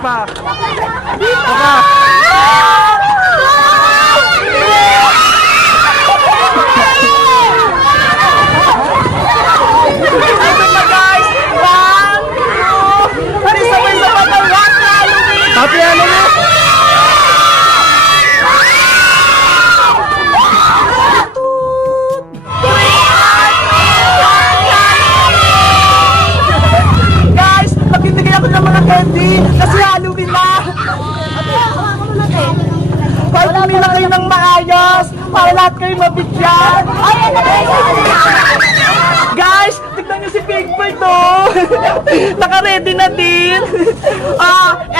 pa. Dito ka. Ito na guys! 1, 2, ano sabay-sabay na Halloween! Happy Halloween! Guys, magbibigay ako ng mga candy kasi Halloween na! Kahit pumila kayo ng maayos para lahat kayo mabigyan! Guys, tignan niyo si Big Bird oh! Naka-ready na din!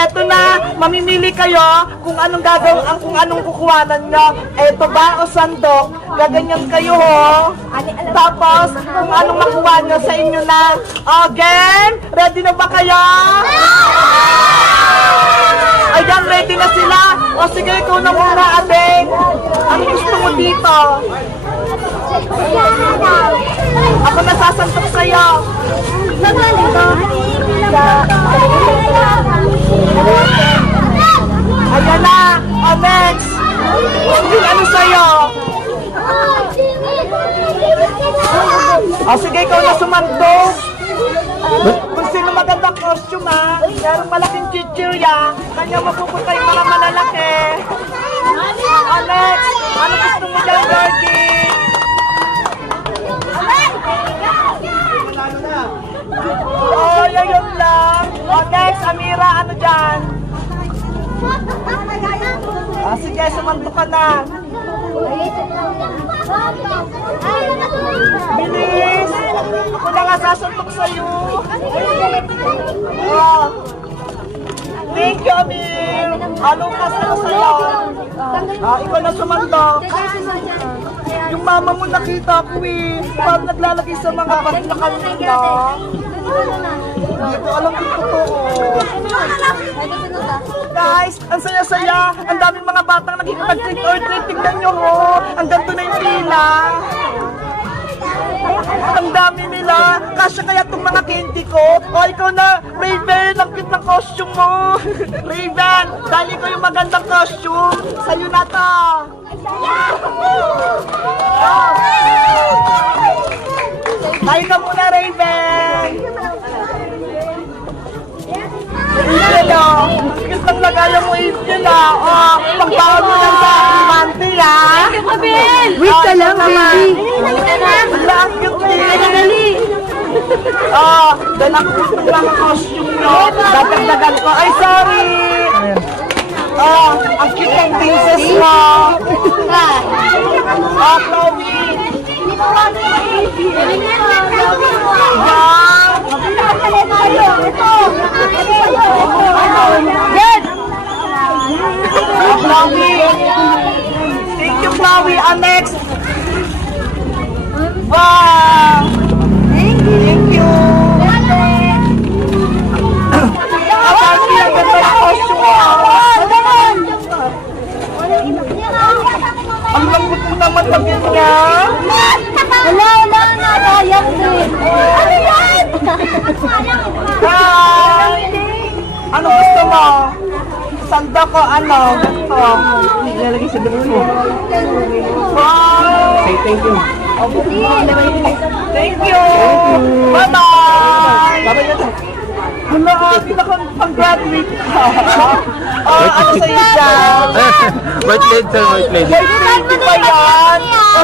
Eto na, mamimili kayo kung anong gagawin, kung anong kukuhanan nyo. Eto ba o sandok? Gaganyan kayo ho. Tapos, kung anong makuha nyo sa inyo na. Game! Ready na ba kayo? Ayan, ready na sila. O sige, ikaw na muna, Adeng. Ano gusto mo dito? Ako nasasantok sa'yo. Ayan na. O next. Ano sa'yo? O sige, ikaw na sumandok. Kung sino magandang costume ha, merong malaking chichirya, kanya mapupunta yung mga malalaki. Alex, ano gusto mo dyan, Georgie? Oh, yun lang. Alex, Amira, ano dyan? Sige, sumanto ka na. Bilis! Ako na nga sasuntok sa'yo. Oh. Thank you, Amir. Lucas, ano sa'yo? Ikaw na sumantok. Yung mama mo nakita ko eh. Parang naglalagay sa mga paslakan nila. Hindi ko alam kung totoo. Guys, ang saya-saya. Ang daming mga batang nag-trick or treat. Tignan nyo ho. Ang ganto na yung pila. Ang dami nila. Kasya kaya itong mga candy ko. O ikaw na, Raven. Ang cute ng costume mo. Raven, dahil ikaw yung magandang costume. Sa'yo na to. Tayo ka muna, Raven. Angel, oh. Cute ng lagayan mo, Angel, ah. Pagbaon mo lang sa mante, ah. Wait ka lang, baby. Wala, ang cute din. Dala ko gusto lang ang costume nyo. Dadagdagan ko. Ay, sorry. Ang cute ng princess mo. Chloe. Good! Chloe. Thank you, Chloe. Next. Wow! Thank you! Barbie, ang ganda ng costume mo! Ang lambot mo naman pagin niya! Wala, narayak din. Ano yan? Hi! Ano gusto mo? Sanda ko, ano? Ganito. Nilalagay sa damit mo. Wow! Say thank you. Thank you! Bye-bye! Babay na to. Wala, pang-graduate ka. Ano sa'yo dyan? White lady, sir, white lady. May baby ba yan?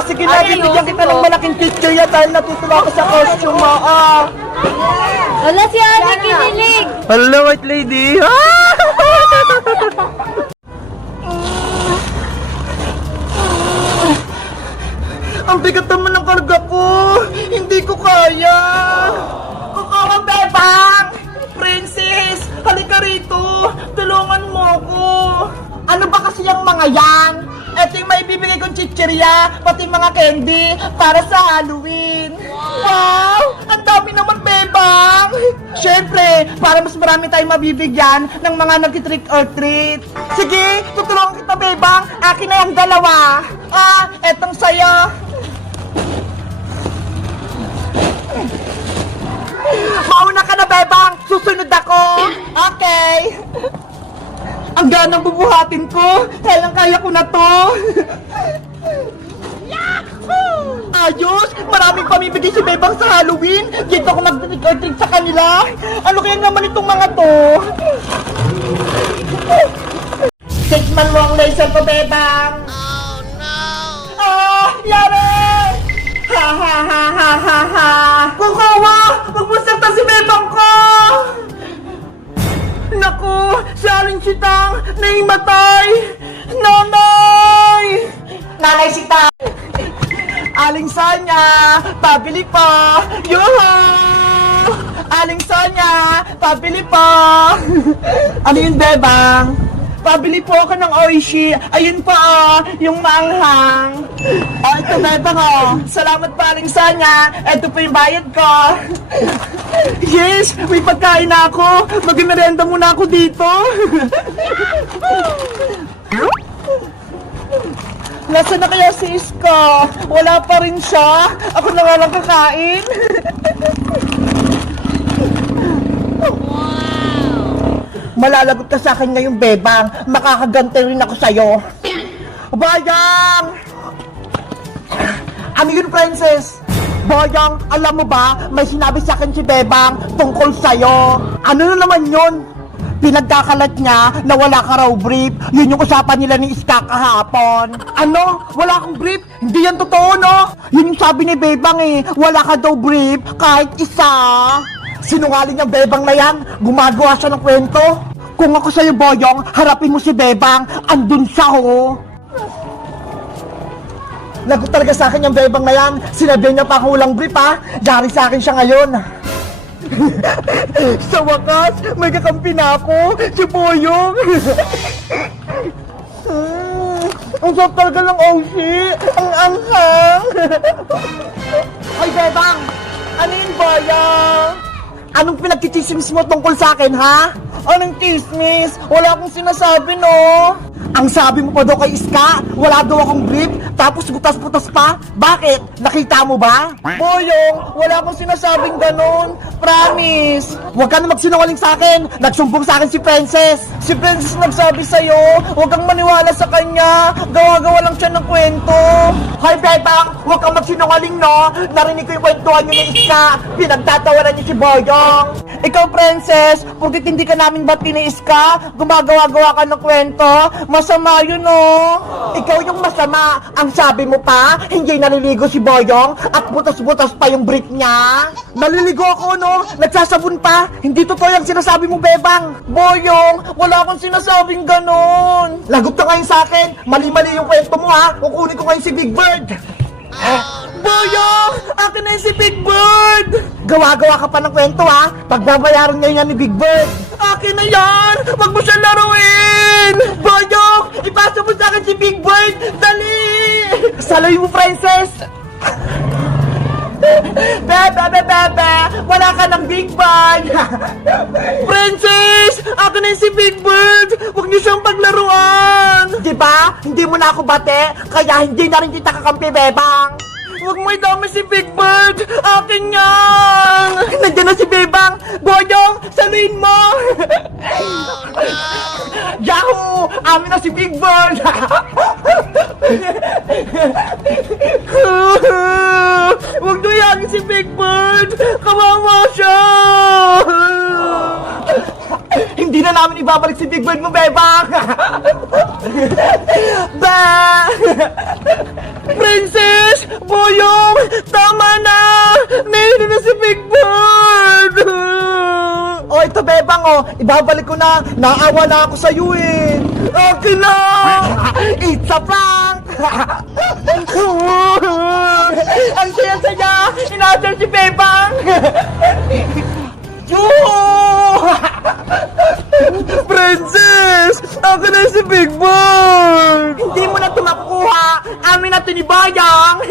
Sige na, bibigyan kita ng malaking picture yan dahil natutuwa ko sa costume mo. Wala si Ate kinilig. Hello, white lady. Ang bigat naman ng karga ko. Hindi ko kaya. Oo, bebang! Princess, halika rito. Tulungan mo ako. Ano ba kasi yung mga yan? Ito yung maibibigay kong chichirya, pati mga candy, para sa Halloween. Wow! Ang dami naman, bebang! Siyempre, para mas marami tayong mabibigyan ng mga nag-trick or treat. Sige, tutulungan kita, bebang. Akin na yung dalawa. Etong sa'yo. Mauna ka na, bebang. Susunod ako. Okay. Yan ang bubuhatin ko. Kayang-kaya ko na to. Ayos! Maraming pamibigay si Bebang sa Halloween! Dito ako mag-trick or treat sa kanila! Ano kaya naman itong mga to? Tikman mo ang laser ko, Bebang! Oh, no! Ah! Yari! Ha ha ha ha ha ha! Kukawa! Huwag mo saktan si Bebang ko! Naku! Si Aling Sitang! Naimatay! Nanay! Nanay Sitang! Aling Sonya, pabili pa! Yuhu! Aling Sonya, pabili pa! Ano yun, Bebang? Pabili po ako ng Oishi. Ayun pa, yung maanghang. Ito, Bebang, Salamat pa, Aling Sonya. Ito po yung bayad ko. Yes, may pagkain na ako. Mag-merenda muna ako dito. Nasaan na kaya si Iska? Wala pa rin siya. Ako na nga lang kakain. Malalagot ka sa akin ngayong, Bebang. Makakaganti rin ako sa'yo. Bayang! Ano yun, Princess? Bayang, alam mo ba, may sinabi sa akin si Bebang tungkol sa'yo. Ano na naman yun? Pinagkakalat niya na wala ka raw brief. Yun yung usapan nila ni Iska kahapon. Ano? Wala akong brief? Hindi yan totoo, no? Yun yung sabi ni Bebang wala ka daw brief kahit isa. Sinungaling ang Bebang na yan. Gumagawa siya ng kwento. Kung ako sa'yo, Boyong, harapin mo si Bebang. Andun siya, ho. Lagot talaga sa akin yung Bebang na yan. Sinabi niya pa ako walang brief, ha? Yari sa akin siya ngayon. Sa wakas, may kakampi na ako, si Boyong. Ang sarap talaga ng Oshi, ang anghang. Ay, Bebang, ano yun, Boyong? Anong pinagkichismis mo tungkol sa akin, ha? Anong chismis? Wala akong sinasabi, no? Ang sabi mo pa daw kay Iska, wala daw akong brief, tapos gutas-putas pa. Bakit? Nakita mo ba? Boyong, wala akong sinasabing ganon. Promise. Huwag ka na magsinungaling sa akin. Nagsumbong sa akin si Princess. Si Princess nagsabi sa'yo, huwag kang maniwala sa kanya. Gawa-gawa lang siya ng kwento. Hi, Bebang, huwag kang magsinungaling, no? Narinig ko yung kwentuhan niyo ni Iska. Pinagtatawanan niyo si Boyong. Ikaw, Princess, pagkat hindi ka namin bati ni Iska, gumagawa-gawa ka ng kwento. Masama yun, no? Ikaw yung masama. Ang sabi mo pa, hindi naliligo si Boyong at butas-butas pa yung brief niya. Naliligo ako, no? Nagsasabon pa. Hindi totoo yung sinasabi mo, Bebang. Boyong, wala akong sinasabing ganon. Lagot ka ngayon sa akin. Mali-mali yung kwento mo, ha? Kukunin ko ngayon si Big Bird. Boyong! Akin na yung si Big Bird! Gawa-gawa ka pa ng kwento, ha? Pagbabayaran ngayon yan ni Big Bird. Akin na yan! Huwag mo siya laruin! Boyong! Ipasa mo sa akin si Big Bird! Dali! Saloy mo, Princess! Bebe! Wala ka ng Big Bird! Princess! Akin na yung si Big Bird! Huwag niyo siyang paglaruan! Diba? Hindi mo na ako bate, kaya hindi na rin kita kakampi, Bebang! Huwag mo idami si Big Bird! Akin yan! Nandiyan na si Bebang! Boyong! Saluin mo! Yahoo! Amin na si Big Bird! Huwag duyagin si Big Bird! Kawawa siya! Hindi na namin ibabalik si Big Bird mo, Bebang! Princess! Boyong! Tama na! Nahihilo na si Big Bird! O, ito, Bebang, ibabalik ko na. Naawa na ako sa'yo, Okay na! It's a prank! Ang saya-saya! Ina-answer si Bebang! Princess! Ako na si Big Bird! Hindi mo na ito makukuha! Amin na ito ni Bayang!